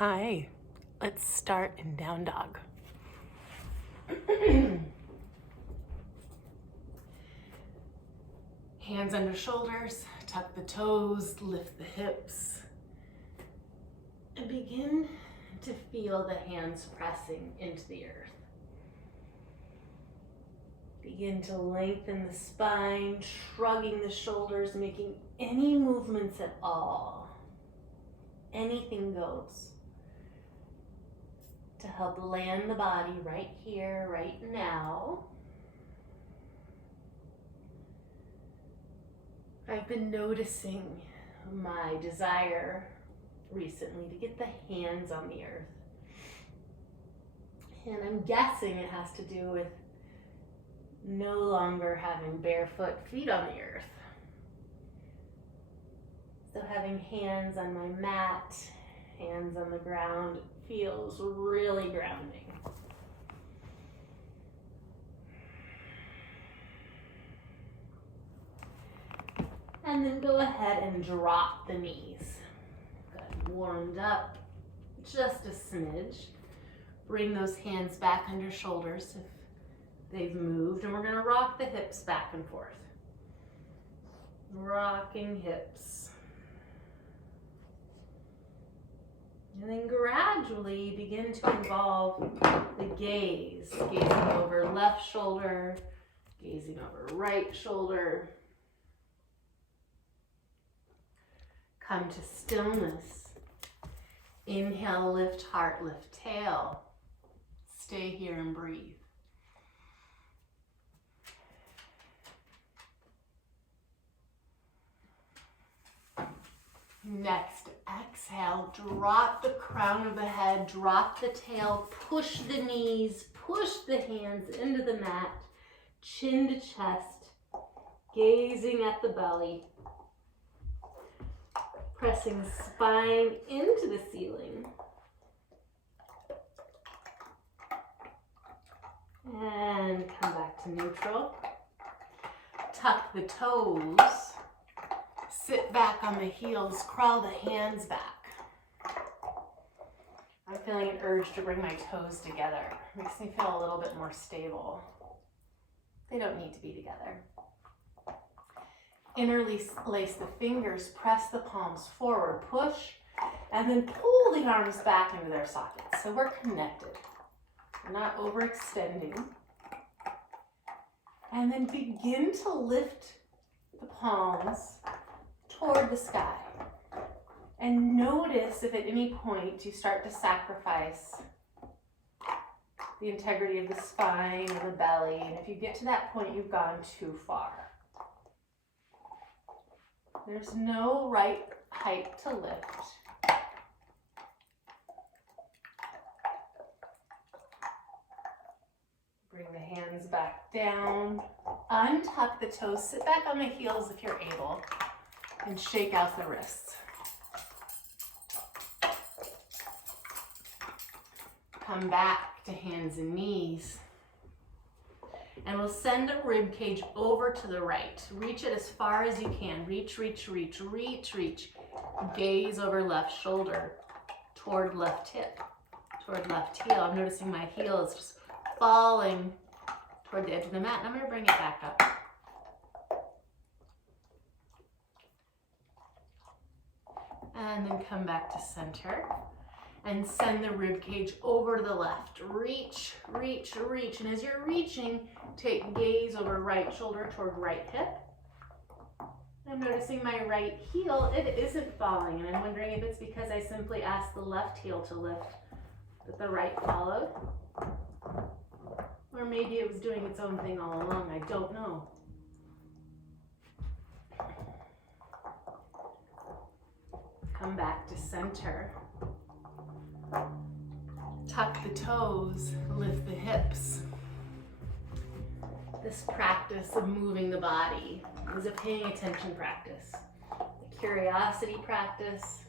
Hi, let's start in down dog. Hands under shoulders, tuck the toes, lift the hips, and begin to feel the hands pressing into the earth. Begin to lengthen the spine, shrugging the shoulders, making any movements at all. Anything goes to help land the body right here, right now. I've been noticing my desire recently to get the hands on the earth. And I'm guessing it has to do with no longer having barefoot feet on the earth. So having hands on my mat, hands on the ground, feels really grounding. And then go ahead and drop the knees. Got warmed up just a smidge. Bring those hands back under shoulders if they've moved, and we're going to rock the hips back and forth. Rocking hips. And then gradually begin to involve the gaze. Gazing over left shoulder, gazing over right shoulder. Come to stillness. Inhale, lift heart, lift tail. Stay here and breathe. Next, exhale, drop the crown of the head, drop the tail, push the knees, push the hands into the mat, chin to chest, gazing at the belly, pressing spine into the ceiling. And come back to neutral. Tuck the toes. Sit back on the heels, crawl the hands back. I'm feeling an urge to bring my toes together. Makes me feel a little bit more stable. They don't need to be together. Interlace the fingers, press the palms forward, push, and then pull the arms back into their sockets. So we're connected. We're not overextending. And then begin to lift the palms toward the sky. And notice if at any point you start to sacrifice the integrity of the spine or the belly. And if you get to that point, you've gone too far. There's no right height to lift. Bring the hands back down. Untuck the toes. Sit back on the heels if you're able. And shake out the wrists. Come back to hands and knees. And we'll send the rib cage over to the right. Reach it as far as you can. Reach, reach, reach, reach, reach. Gaze over left shoulder toward left hip, toward left heel. I'm noticing my heel is just falling toward the edge of the mat. And I'm going to bring it back up. And then come back to center and send the rib cage over to the left. Reach, reach, reach. And as you're reaching, take gaze over right shoulder toward right hip. I'm noticing my right heel, it isn't falling. And I'm wondering if it's because I simply asked the left heel to lift, but the right followed. Or maybe it was doing its own thing all along, I don't know. Come back to center. Tuck the toes, lift the hips. This practice of moving the body is a paying attention practice, a curiosity practice,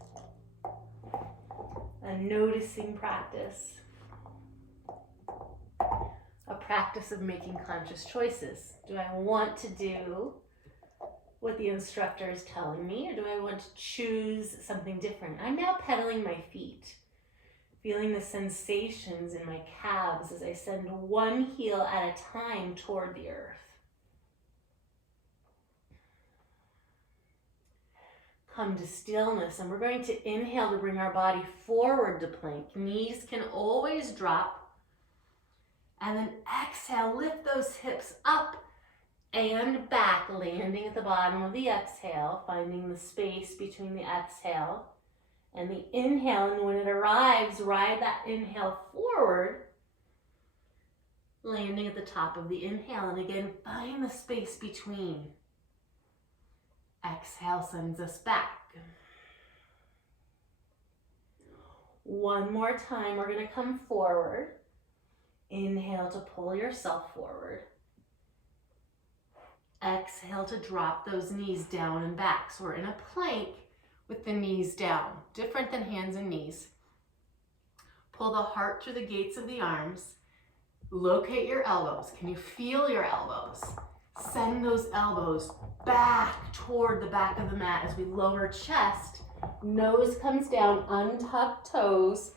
a noticing practice, a practice of making conscious choices. Do I want to do what the instructor is telling me, or do I want to choose something different? I'm now pedaling my feet. Feeling the sensations in my calves as I send one heel at a time toward the earth. Come to stillness, and we're going to inhale to bring our body forward to plank. Knees can always drop. And then exhale, lift those hips up and back, landing at the bottom of the exhale, finding the space between the exhale and the inhale. And when it arrives, ride that inhale forward, landing at the top of the inhale. And again, find the space between. Exhale sends us back. One more time, we're going to come forward. Inhale to pull yourself forward. Exhale to drop those knees down and back. So we're in a plank with the knees down, different than hands and knees. Pull the heart through the gates of the arms. Locate your elbows. Can you feel your elbows? Send those elbows back toward the back of the mat as we lower chest. Nose comes down, untuck toes.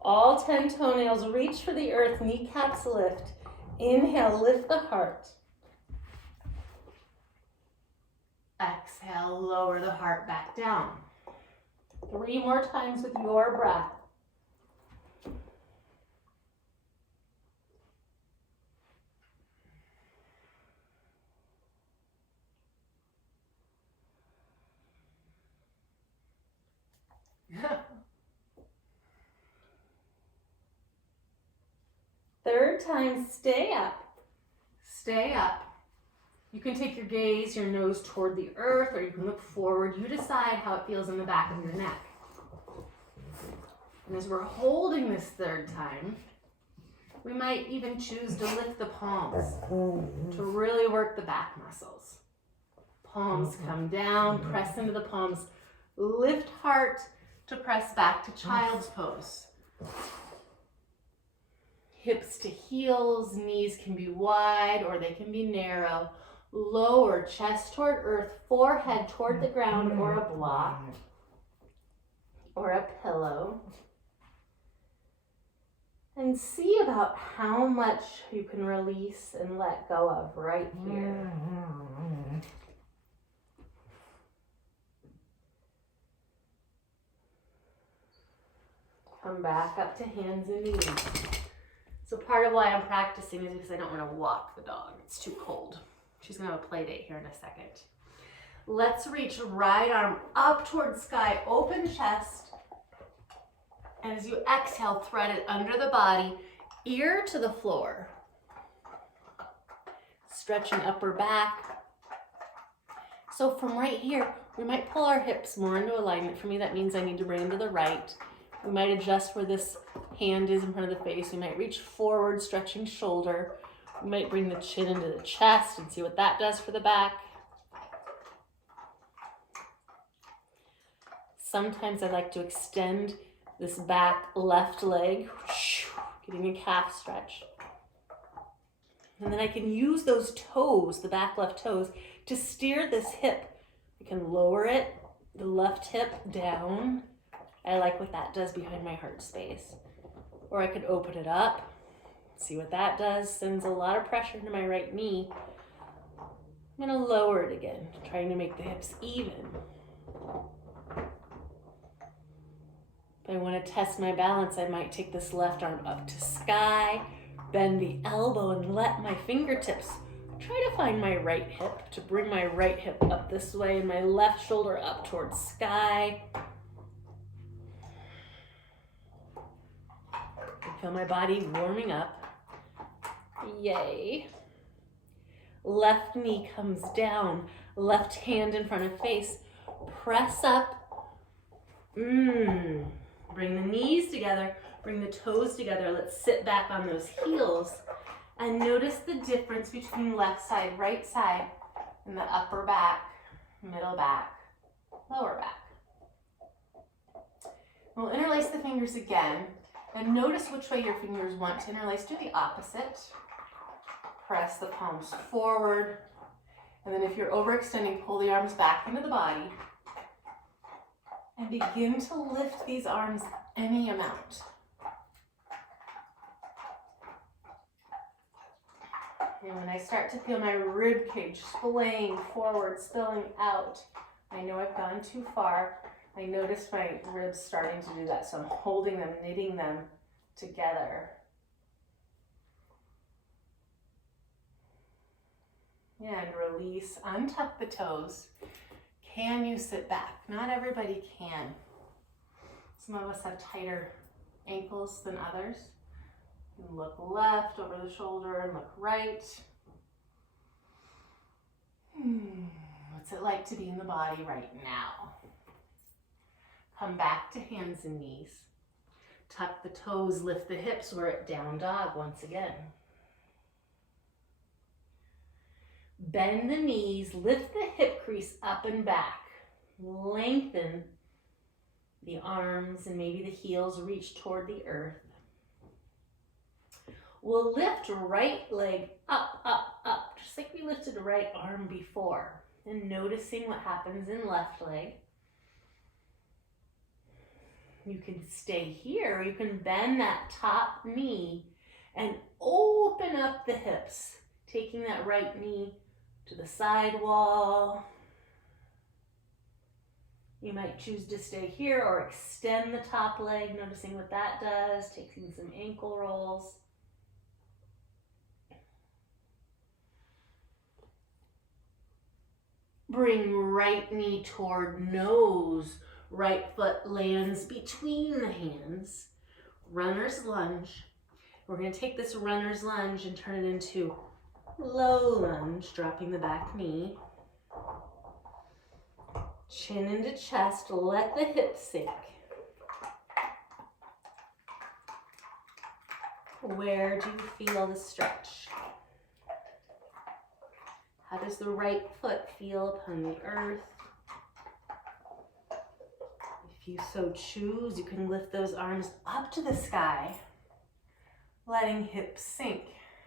All 10 toenails reach for the earth, kneecaps lift. Inhale, lift the heart. Exhale, lower the heart back down. 3 more times with your breath. Third time, stay up. Stay up. You can take your gaze, your nose toward the earth, or you can look forward. You decide how it feels in the back of your neck. And as we're holding this third time, we might even choose to lift the palms to really work the back muscles. Palms come down, press into the palms. Lift heart to press back to child's pose. Hips to heels, knees can be wide or they can be narrow. Lower chest toward earth, forehead toward the ground or a block or a pillow. And see about how much you can release and let go of right here. Come back up to hands and knees. So part of why I'm practicing is because I don't want to walk the dog. It's too cold. She's going to have a play date here in a second. Let's reach right arm up towards sky, open chest. And as you exhale, thread it under the body, ear to the floor. Stretching upper back. So from right here, we might pull our hips more into alignment. For me, that means I need to bring them to the right. We might adjust where this hand is in front of the face. We might reach forward, stretching shoulder. We might bring the chin into the chest and see what that does for the back. Sometimes I like to extend this back left leg, getting a calf stretch. And then I can use those toes, the back left toes, to steer this hip. I can lower it, the left hip down. I like what that does behind my heart space. Or I could open it up, see what that does. Sends a lot of pressure into my right knee. I'm gonna lower it again, trying to make the hips even. If I wanna test my balance, I might take this left arm up to sky, bend the elbow and let my fingertips try to find my right hip, to bring my right hip up this way and my left shoulder up towards sky. Feel my body warming up. Yay. Left knee comes down. Left hand in front of face. Press up. Bring the knees together. Bring the toes together. Let's sit back on those heels. And notice the difference between left side, right side, and the upper back, middle back, lower back. We'll interlace the fingers again. And notice which way your fingers want to interlace. Do the opposite. Press the palms forward. And then if you're overextending, pull the arms back into the body. And begin to lift these arms any amount. And when I start to feel my rib cage splaying forward, spilling out, I know I've gone too far. I notice my ribs starting to do that, so I'm holding them, knitting them together. And release, untuck the toes. Can you sit back? Not everybody can. Some of us have tighter ankles than others. And look left over the shoulder and look right. What's it like to be in the body right now? Come back to hands and knees. Tuck the toes, lift the hips. We're at down dog once again. Bend the knees, lift the hip crease up and back. Lengthen the arms and maybe the heels reach toward the earth. We'll lift right leg up, up, up, just like we lifted the right arm before. And noticing what happens in left leg. You can stay here, or you can bend that top knee and open up the hips, taking that right knee to the side wall. You might choose to stay here or extend the top leg, noticing what that does, taking some ankle rolls. Bring right knee toward nose. Right foot lands between the hands. Runner's lunge. We're going to take this runner's lunge and turn it into low lunge, dropping the back knee. Chin into chest, let the hips sink. Where do you feel the stretch? How does the right foot feel upon the earth? If you so choose, you can lift those arms up to the sky, letting hips sink.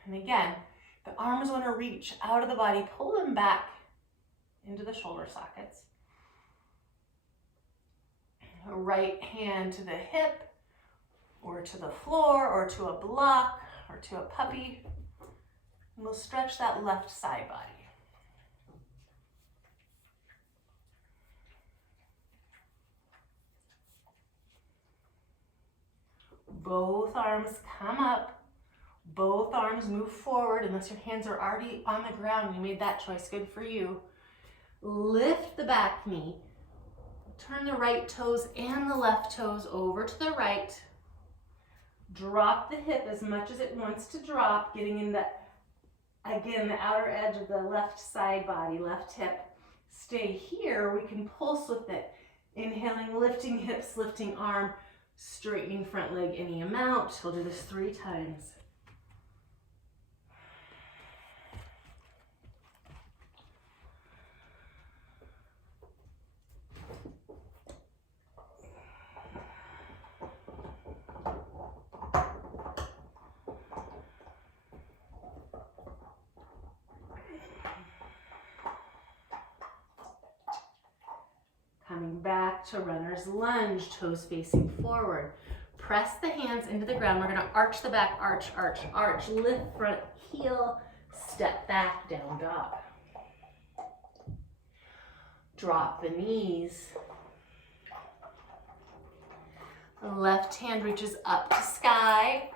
And again, the arms want to reach out of the body, pull them back into the shoulder sockets. Right hand to the hip, or to the floor, or to a block, or to a puppy. And we'll stretch that left side body. Both arms come up. Both arms move forward, unless your hands are already on the ground. You made that choice, good for you. Lift the back knee. Turn the right toes and the left toes over to the right. Drop the hip as much as it wants to drop, getting in the, again, the outer edge of the left side body, left hip. Stay here, we can pulse with it. Inhaling, lifting hips, lifting arm, straightening front leg any amount. We'll do this 3 times. Coming back to runner's lunge, toes facing forward. Press the hands into the ground. We're going to arch the back, arch, arch, arch. Lift front heel, step back, down dog. Drop the knees. The left hand reaches up to sky,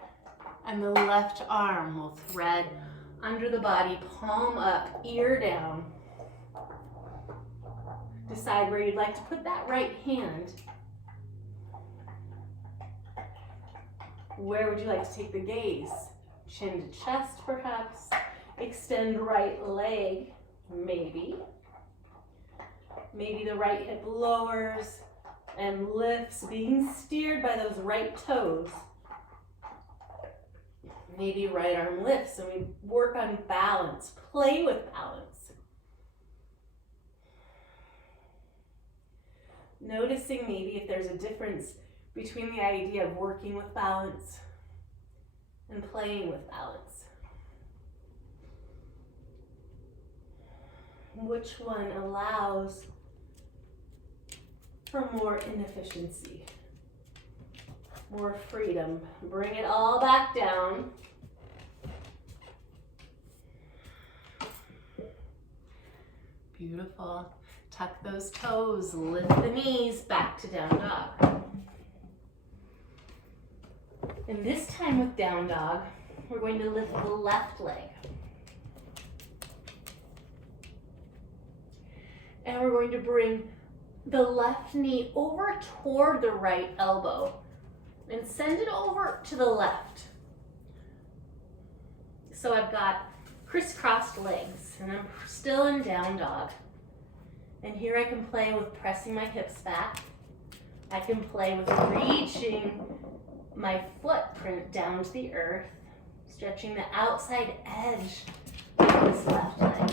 and the left arm will thread under the body, palm up, ear down. Decide where you'd like to put that right hand. Where would you like to take the gaze? Chin to chest, perhaps. Extend right leg, maybe. Maybe the right hip lowers and lifts, being steered by those right toes. Maybe right arm lifts, and we work on balance, play with balance. Noticing maybe if there's a difference between the idea of working with balance and playing with balance. Which one allows for more inefficiency, more freedom? Bring it all back down. Beautiful. Tuck those toes, lift the knees, back to down dog. And this time with down dog, we're going to lift the left leg. And we're going to bring the left knee over toward the right elbow and send it over to the left. So I've got crisscrossed legs and I'm still in down dog. And here I can play with pressing my hips back. I can play with reaching my footprint down to the earth, stretching the outside edge of this left leg.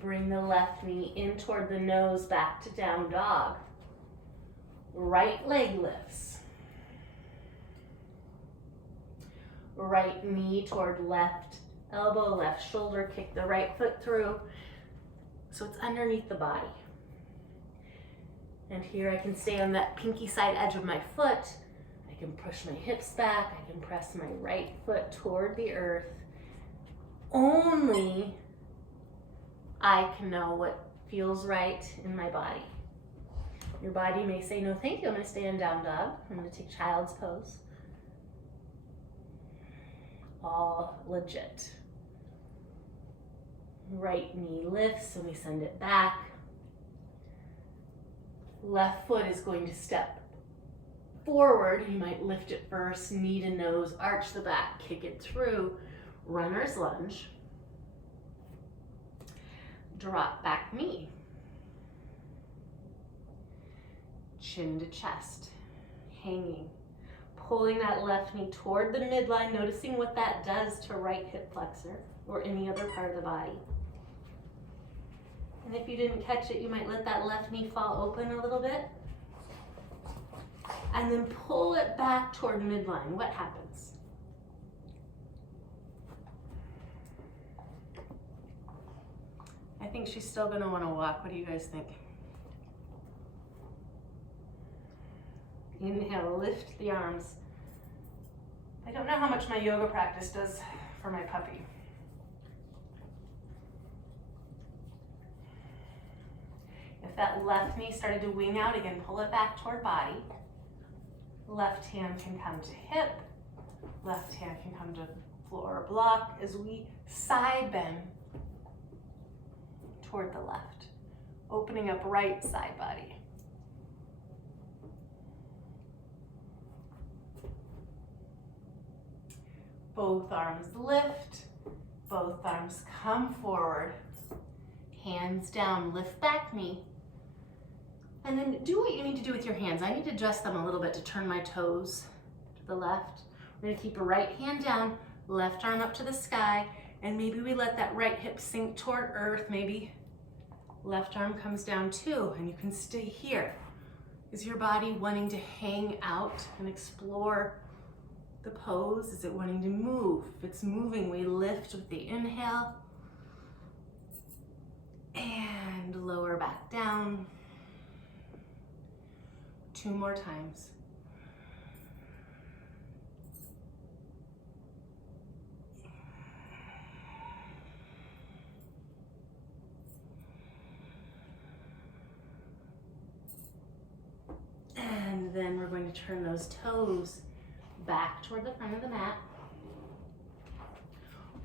Bring the left knee in toward the nose, back to down dog. Right leg lifts. Right knee toward left elbow, left shoulder, kick the right foot through so it's underneath the body. And here I can stay on that pinky side edge of my foot. I can push my hips back. I can press my right foot toward the earth. Only I can know what feels right in my body. Your body may say, no, thank you. I'm going to stay in down dog. I'm going to take child's pose. All legit. Right knee lifts and we send it back. Left foot is going to step forward. You might lift it first, knee to nose, arch the back, kick it through. Runner's lunge. Drop back knee. Chin to chest, hanging. Pulling that left knee toward the midline, noticing what that does to right hip flexor or any other part of the body. And if you didn't catch it, you might let that left knee fall open a little bit. And then pull it back toward midline. What happens? I think she's still going to want to walk. What do you guys think? Inhale, lift the arms. I don't know how much my yoga practice does for my puppy. If that left knee started to wing out again, pull it back toward body. Left hand can come to hip. Left hand can come to floor or block as we side bend toward the left, opening up right side body. Both arms lift, both arms come forward, hands down, lift back knee. And then do what you need to do with your hands. I need to adjust them a little bit to turn my toes to the left. We're gonna keep a right hand down, left arm up to the sky, and maybe we let that right hip sink toward earth. Maybe left arm comes down too, and you can stay here. Is your body wanting to hang out and explore the pose? Is it wanting to move? If it's moving, we lift with the inhale and lower back down. 2 more times. And then we're going to turn those toes back toward the front of the mat.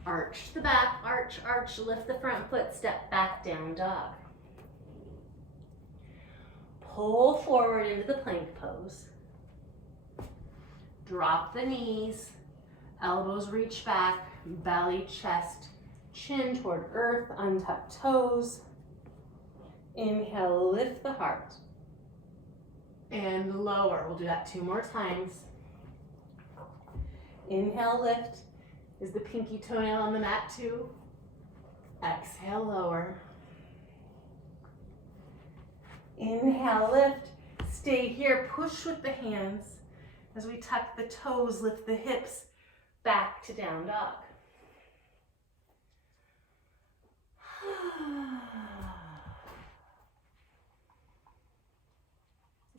Arch the back, arch, arch, lift the front foot, step back, down dog. Pull forward into the plank pose. Drop the knees, elbows reach back, belly, chest, chin toward earth, untuck toes. Inhale, lift the heart. And lower. We'll do that 2 more times. Inhale, lift. Is the pinky toenail on the mat too? Exhale, lower. Inhale, lift. Stay here. Push with the hands as we tuck the toes, lift the hips back to down dog.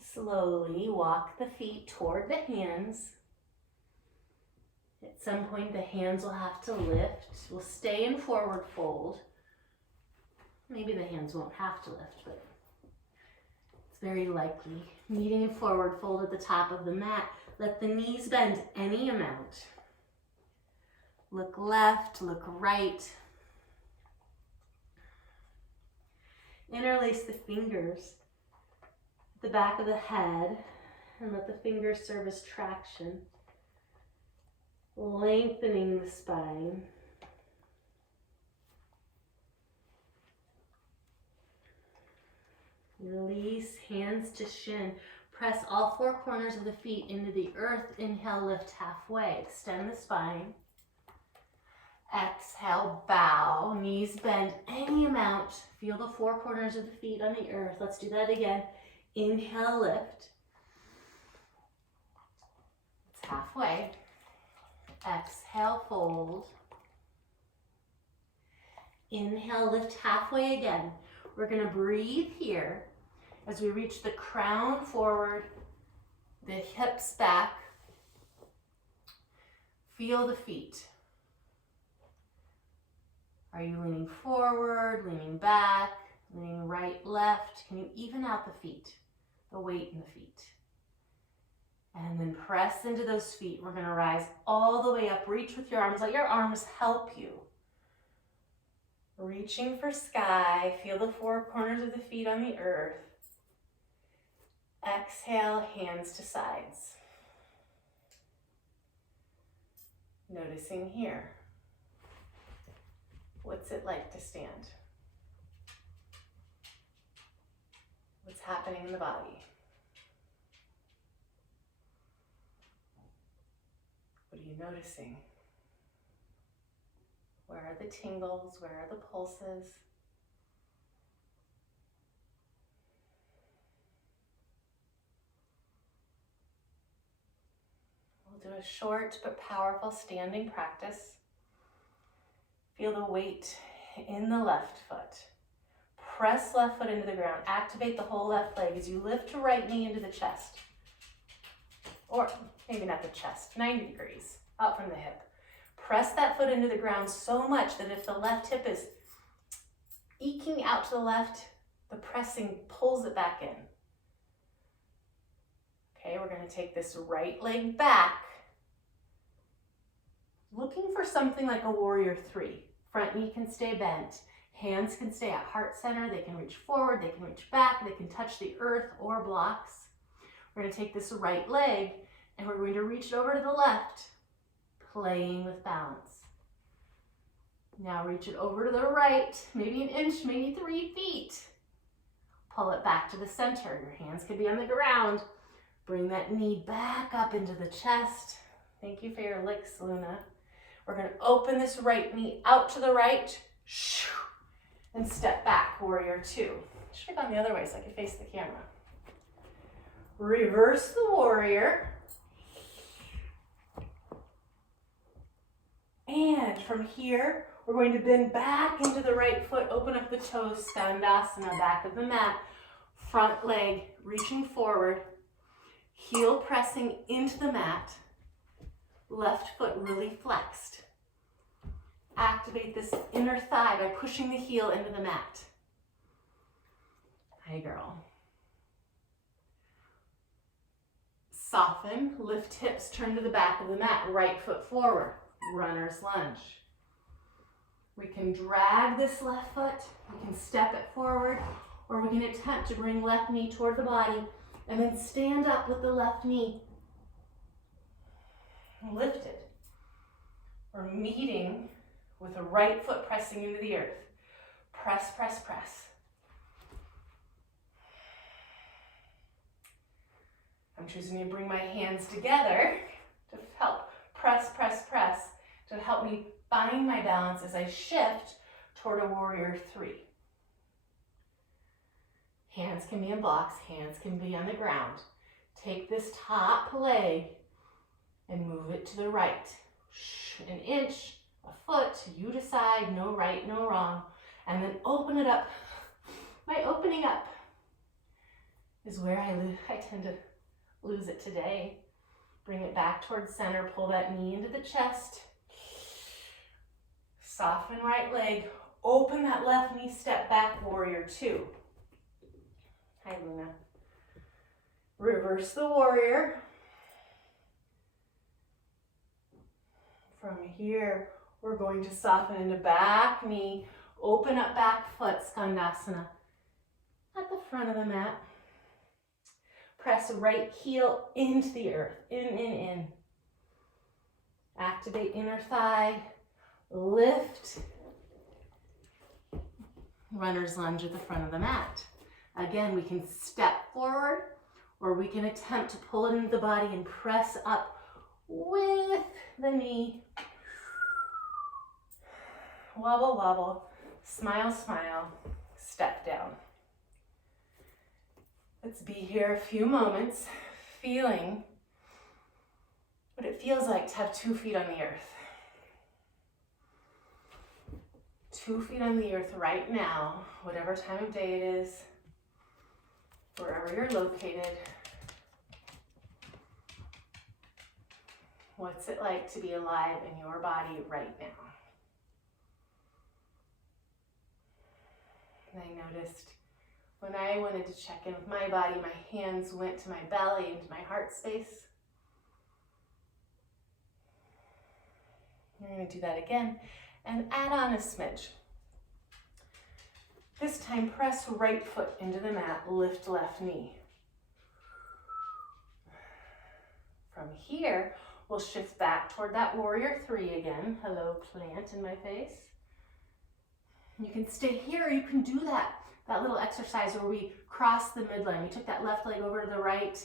Slowly walk the feet toward the hands. At some point, the hands will have to lift. We'll stay in forward fold. Maybe the hands won't have to lift, but it's very likely. Meeting in forward fold at the top of the mat. Let the knees bend any amount. Look left, look right. Interlace the fingers at the back of the head and let the fingers serve as traction. Lengthening the spine. Release, hands to shin. Press all four corners of the feet into the earth. Inhale, lift halfway. Extend the spine. Exhale, bow. Knees bend any amount. Feel the four corners of the feet on the earth. Let's do that again. Inhale, lift. It's halfway. Exhale, fold. Inhale, lift halfway again. We're going to breathe here as we reach the crown forward, the hips back. Feel the feet. Are you leaning forward, leaning back, leaning right, left? Can you even out the feet, the weight in the feet? And then press into those feet. We're going to rise all the way up. Reach with your arms. Let your arms help you. Reaching for sky. Feel the four corners of the feet on the earth. Exhale, hands to sides. Noticing here. What's it like to stand? What's happening in the body? What are you noticing? Where are the tingles? Where are the pulses? We'll do a short but powerful standing practice. Feel the weight in the left foot. Press left foot into the ground. Activate the whole left leg as you lift your right knee into the chest. Or maybe not the chest, 90 degrees, out from the hip. Press that foot into the ground so much that if the left hip is eking out to the left, the pressing pulls it back in. Okay, we're going to take this right leg back, looking for something like a warrior three. Front knee can stay bent. Hands can stay at heart center. They can reach forward, they can reach back, they can touch the earth or blocks. We're going to take this right leg and we're going to reach it over to the left, playing with balance. Now reach it over to the right, maybe an inch, maybe 3 feet. Pull it back to the center. Your hands can be on the ground. Bring that knee back up into the chest. Thank you for your licks, Luna. We're going to open this right knee out to the right, and step back, warrior two. Should have gone the other way so I could face the camera. Reverse the warrior. And from here, we're going to bend back into the right foot, open up the toes, skandasana, back of the mat, front leg reaching forward, heel pressing into the mat, left foot really flexed. Activate this inner thigh by pushing the heel into the mat. Hi, girl. Soften, lift hips, turn to the back of the mat, right foot forward, runner's lunge. We can drag this left foot, we can step it forward, or we can attempt to bring left knee toward the body and then stand up with the left knee lifted. We're meeting with the right foot pressing into the earth. Press, press, press. I'm choosing to bring my hands together to help press, press, press, to help me find my balance as I shift toward a warrior three. Hands can be in blocks, hands can be on the ground. Take this top leg and move it to the right. An inch, a foot, you decide, no right, no wrong. And then open it up. My opening up is where I tend to lose it today. Bring it back towards center. Pull that knee into the chest. Soften right leg. Open that left knee, step back, warrior two. Hi, Luna. Reverse the warrior. From here, we're going to soften into back knee. Open up back foot, skandasana. At the front of the mat. Press right heel into the earth. In. Activate inner thigh. Lift. Runner's lunge at the front of the mat. Again, we can step forward or we can attempt to pull it into the body and press up with the knee. Wobble, wobble. Smile, smile. Step down. Let's be here a few moments, feeling what it feels like to have 2 feet on the earth. 2 feet on the earth right now, whatever time of day it is, wherever you're located. What's it like to be alive in your body right now? And I noticed when I wanted to check in with my body, my hands went to my belly, into my heart space. You're going to do that again and add on a smidge. This time, press right foot into the mat, lift left knee. From here, we'll shift back toward that warrior three again. Hello, plant in my face. You can stay here, you can do that little exercise where we cross the midline. We took that left leg over to the right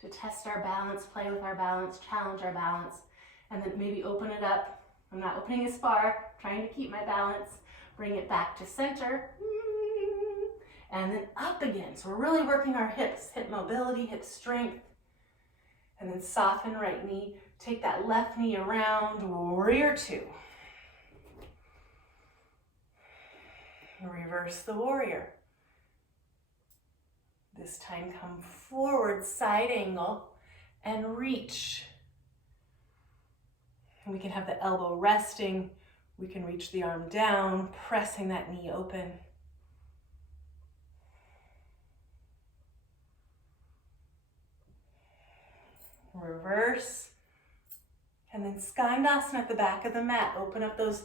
to test our balance, play with our balance, challenge our balance, and then maybe open it up. I'm not opening as far, trying to keep my balance. Bring it back to center, and then up again. So we're really working our hips, hip mobility, hip strength, and then soften right knee. Take that left knee around, warrior two. Reverse the warrior. This time come forward, side angle, and reach. And we can have the elbow resting. We can reach the arm down, pressing that knee open. Reverse. And then skandasana at the back of the mat. Open up those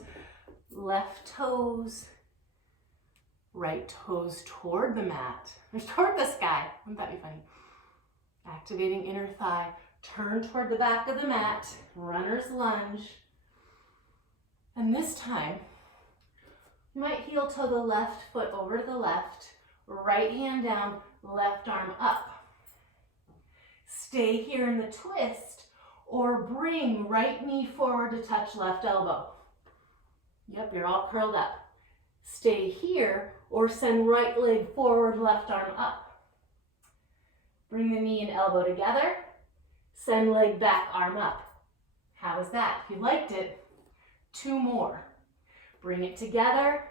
left toes. Right toes toward the mat, or toward the sky. Wouldn't that be funny? Activating inner thigh. Turn toward the back of the mat. Runner's lunge. And this time, you might heel toe the left foot over to the left. Right hand down, left arm up. Stay here in the twist, or bring right knee forward to touch left elbow. Yep, you're all curled up. Stay here, or send right leg forward, left arm up. Bring the knee and elbow together. Send leg back, arm up. How was that? If you liked it, 2 more. Bring it together,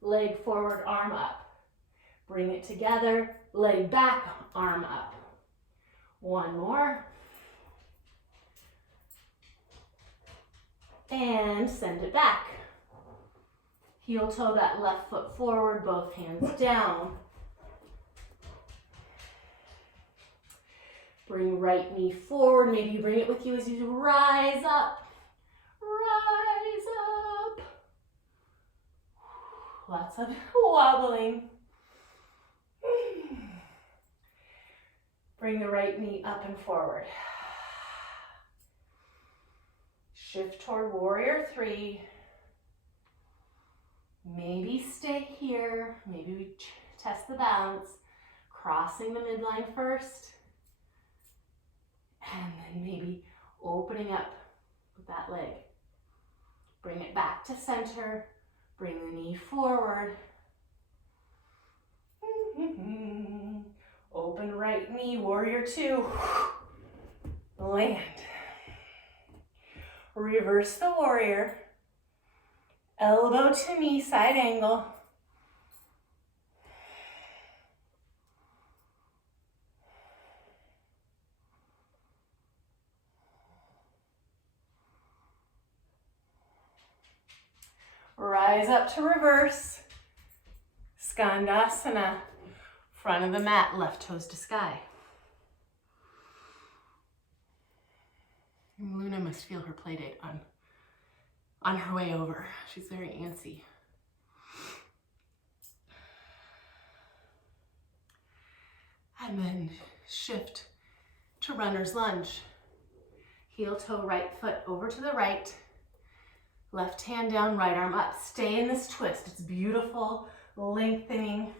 leg forward, arm up. Bring it together, leg back, arm up. 1 more. And send it back. Heel toe that left foot forward, both hands down. Bring right knee forward. Maybe you bring it with you as you rise up. Rise up. Lots of wobbling. Bring the right knee up and forward. Shift toward warrior three. Maybe stay here. Maybe we test the balance. Crossing the midline first. And then maybe opening up with that leg. Bring it back to center. Bring the knee forward. Open right knee, warrior two. Land. Reverse the warrior. Elbow to knee, side angle. Rise up to reverse. Skandasana. Front of the mat, left toes to sky. And Luna must feel her play date on her way over. She's very antsy. And then shift to runner's lunge. Heel toe, right foot over to the right. Left hand down, right arm up. Stay in this twist. It's beautiful, lengthening.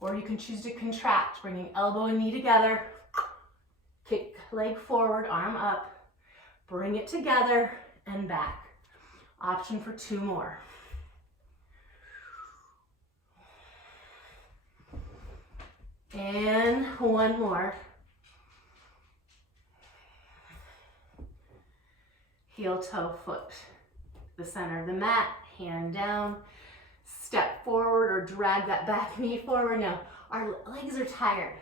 Or you can choose to contract, bringing elbow and knee together. Kick leg forward, arm up. Bring it together and back. Option for 2 more. And 1 more. Heel toe foot, the center of the mat, hand down, step forward or drag that back knee forward. Now, our legs are tired,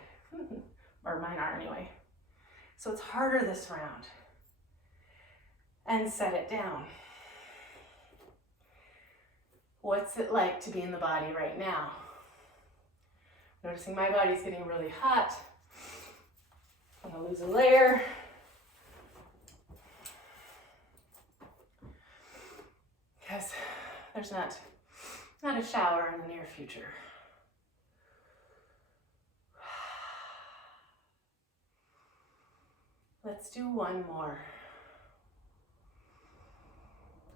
or mine are anyway. So it's harder this round. And set it down. What's it like to be in the body right now? Noticing my body's getting really hot. I'm gonna lose a layer. Because there's not a shower in the near future. Let's do 1 more.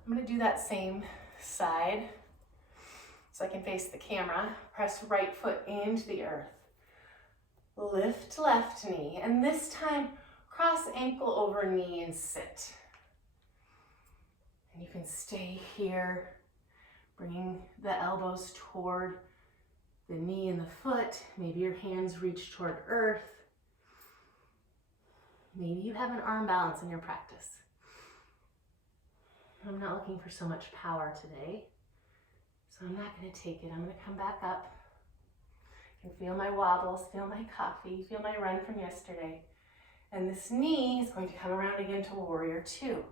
I'm gonna do that same side so I can face the camera. Press right foot into the earth. Lift left knee, and this time cross ankle over knee and sit. And you can stay here, bringing the elbows toward the knee and the foot. Maybe your hands reach toward earth. Maybe you have an arm balance in your practice. I'm not looking for so much power today, so I'm not going to take it. I'm going to come back up. You can feel my wobbles, feel my coffee, feel my run from yesterday. And this knee is going to come around again to warrior 2.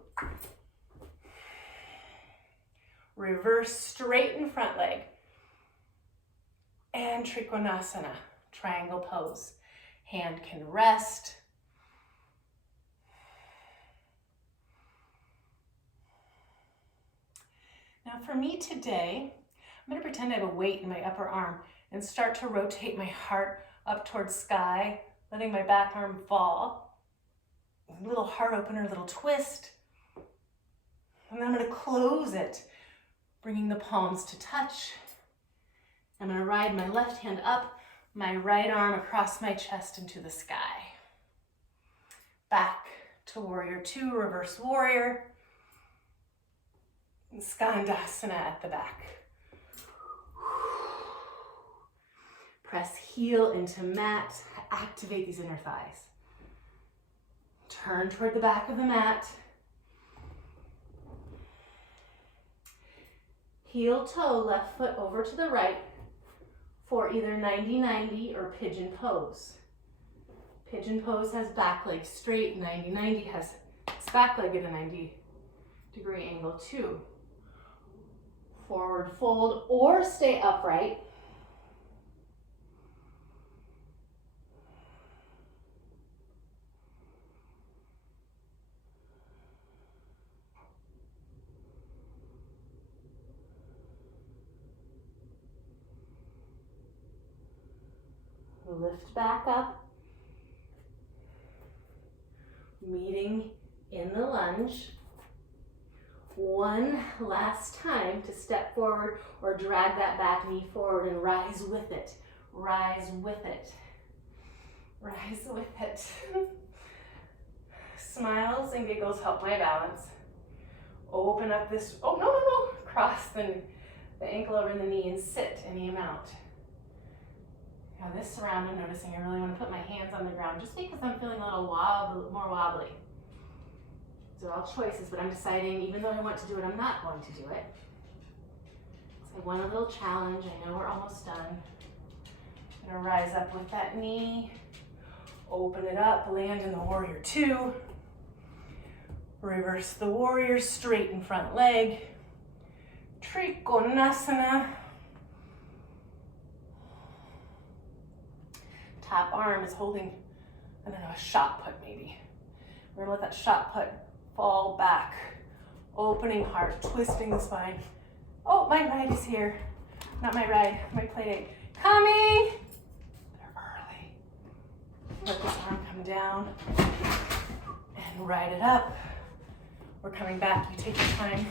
Reverse, straighten front leg. And trikonasana, triangle pose. Hand can rest. Now for me today, I'm going to pretend I have a weight in my upper arm and start to rotate my heart up towards sky, letting my back arm fall. A little heart opener, a little twist. And then I'm going to close it, bringing the palms to touch. I'm going to ride my left hand up, my right arm across my chest into the sky. Back to warrior 2, reverse warrior. Skandasana at the back. Press heel into mat, activate these inner thighs. Turn toward the back of the mat. Heel toe, left foot over to the right for either 90-90 or pigeon pose. Pigeon pose has back leg straight, 90-90 has its back leg at a 90-degree angle too. Forward fold or stay upright. Lift back up. Meeting in the lunge. One last time to step forward or drag that back knee forward and rise with it. Rise with it. Rise with it. Smiles and giggles help my balance. Open up this, oh no. Cross the ankle over the knee and sit any amount. Now this round I'm noticing I really want to put my hands on the ground just because I'm feeling a little more wobbly. These are all choices, but I'm deciding, even though I want to do it, I'm not going to do it. So I want a little challenge. I know we're almost done. I'm gonna rise up with that knee, open it up, land in the warrior 2. Reverse the warrior, straighten front leg. Trikonasana. Top arm is holding, I don't know, a shot put maybe. We're gonna let that shot put fall back. Opening heart, twisting the spine. Oh, my ride is here. Not my ride, my play date. Coming! They're early. Let this arm come down and ride it up. We're coming back, you take your time.